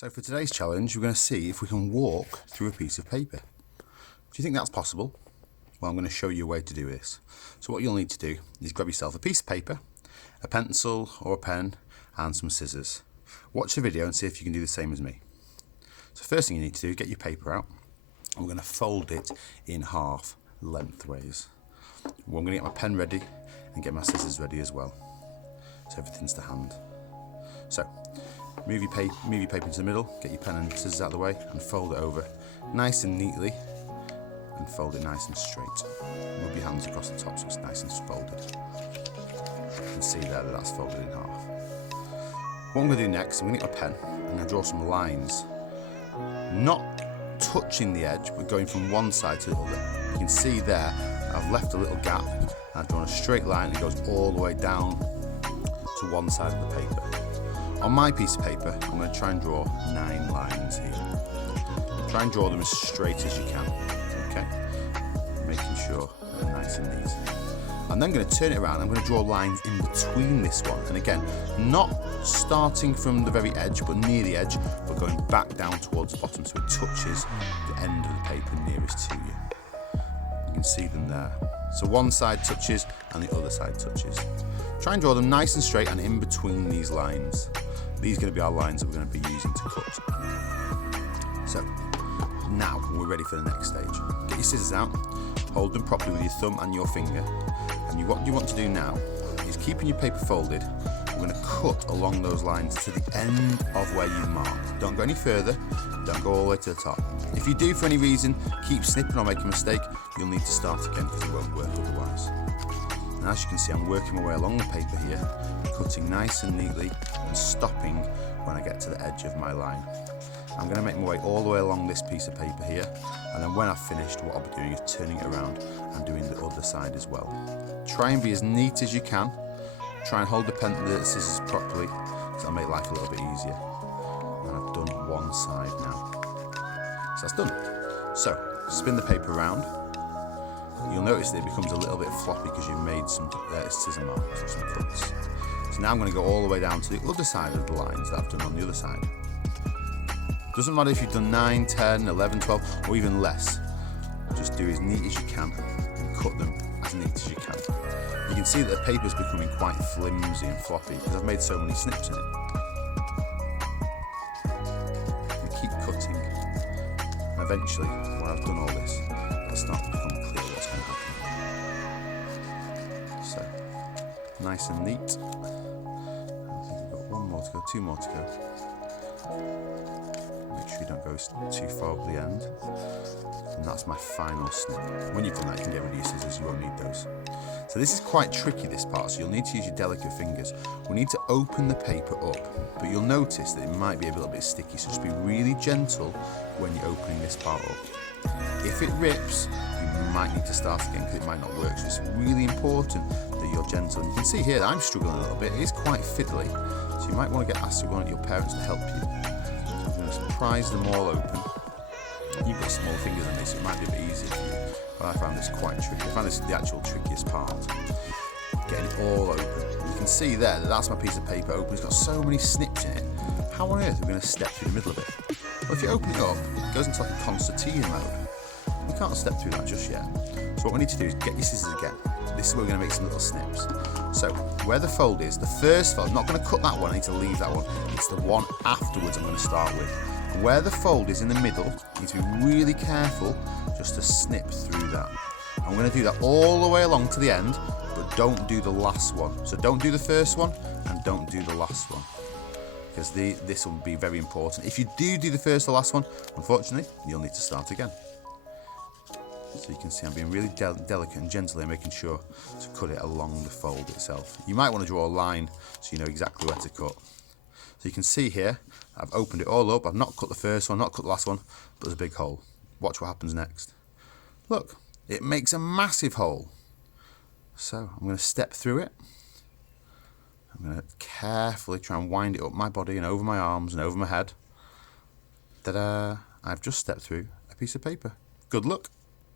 So for today's challenge, we're going to see if we can walk through a piece of paper. Do you think that's possible? Well, I'm going to show you a way to do this. So what you'll need to do is grab yourself a piece of paper, a pencil or a pen, and some scissors. Watch the video and see if you can do the same as me. So first thing you need to do is get your paper out. I'm going to fold it in half lengthways. Well, I'm going to get my pen ready and get my scissors ready as well. So everything's to hand. So move your paper into the middle, get your pen and scissors out of the way and fold it over nice and neatly and fold it nice and straight. Rub your hands across the top so it's nice and folded. You can see there that that's folded in half. What I'm going to do next, I'm going to get my pen and I'm going to draw some lines. Not touching the edge but going from one side to the other. You can see there I've left a little gap and I've drawn a straight line that goes all the way down to one side of the paper. On my piece of paper, I'm going to try and draw 9 lines here. Try and draw them as straight as you can, okay? Making sure they're nice and neat. I'm then going to turn it around, I'm going to draw lines in between this one. And again, not starting from the very edge, but near the edge, but going back down towards the bottom so it touches the end of the paper nearest to you. You can see them there. So one side touches and the other side touches. Try and draw them nice and straight and in between these lines. These are going to be our lines that we're going to be using to cut. So now we're ready for the next stage. Get your scissors out, hold them properly with your thumb and your finger. And what you want to do now is keeping your paper folded, we're going to cut along those lines to the end of where you mark. Don't go any further, don't go all the way to the top. If you do for any reason keep snipping or make a mistake, you'll need to start again because it won't work otherwise. And as you can see, I'm working my way along the paper here, cutting nice and neatly and stopping when I get to the edge of my line. I'm going to make my way all the way along this piece of paper here, and then when I've finished, what I'll be doing is turning it around and doing the other side as well. Try and be as neat as you can. Try and hold the scissors properly, because that'll make life a little bit easier. And I've done one side now. So that's done. So, spin the paper around. You'll notice that it becomes a little bit floppy because you've made some scissor marks or some cuts. So now I'm going to go all the way down to the other side of the lines that I've done on the other side. Doesn't matter if you've done 9, 10, 11, 12 or even less. Just do as neat as you can and cut them as neat as you can. You can see that the paper's becoming quite flimsy and floppy because I've made so many snips in it. And keep cutting. And eventually, when I've done all this, it'll start to become clear what's going to happen. So, nice and neat. I think we've got 1 more to go, 2 more to go. Make sure you don't go too far up the end. And that's my final snip. When you've done that, you can get rid of your scissors, you won't need those. So this is quite tricky, this part, so you'll need to use your delicate fingers. We need to open the paper up, but you'll notice that it might be a little bit sticky, so just be really gentle when you're opening this part up. If it rips, you might need to start again because it might not work, so it's really important that you're gentle. And you can see here that I'm struggling a little bit, it is quite fiddly, so you might want to ask one of your parents to help you. I'm going to prise them all open. You've got small fingers on this, so it might be a bit easier for you, but I found this quite tricky. I found this the actual trickiest part, getting it all open. You can see there that that's my piece of paper open. It's got so many snips in it. How on earth are we going to step through the middle of it? Well, if you open it up, it goes into like a concertina mode. You can't step through that just yet. So what we need to do is get your scissors again. This is where we're going to make some little snips. So where the fold is, the first fold, I'm not going to cut that one, I need to leave that one. It's the one afterwards I'm going to start with. Where the fold is in the middle, you need to be really careful just to snip through that. I'm going to do that all the way along to the end, but don't do the last one. So don't do the first one and don't do the last one, because this will be very important. If you do the first or last one, unfortunately, you'll need to start again. So you can see I'm being really delicate and gentle here, making sure to cut it along the fold itself. You might want to draw a line so you know exactly where to cut. So you can see here, I've opened it all up. I've not cut the first one, not cut the last one, but there's a big hole. Watch what happens next. Look, it makes a massive hole. So I'm going to step through it. I'm going to carefully try and wind it up my body and over my arms and over my head. Ta-da! I've just stepped through a piece of paper. Good luck.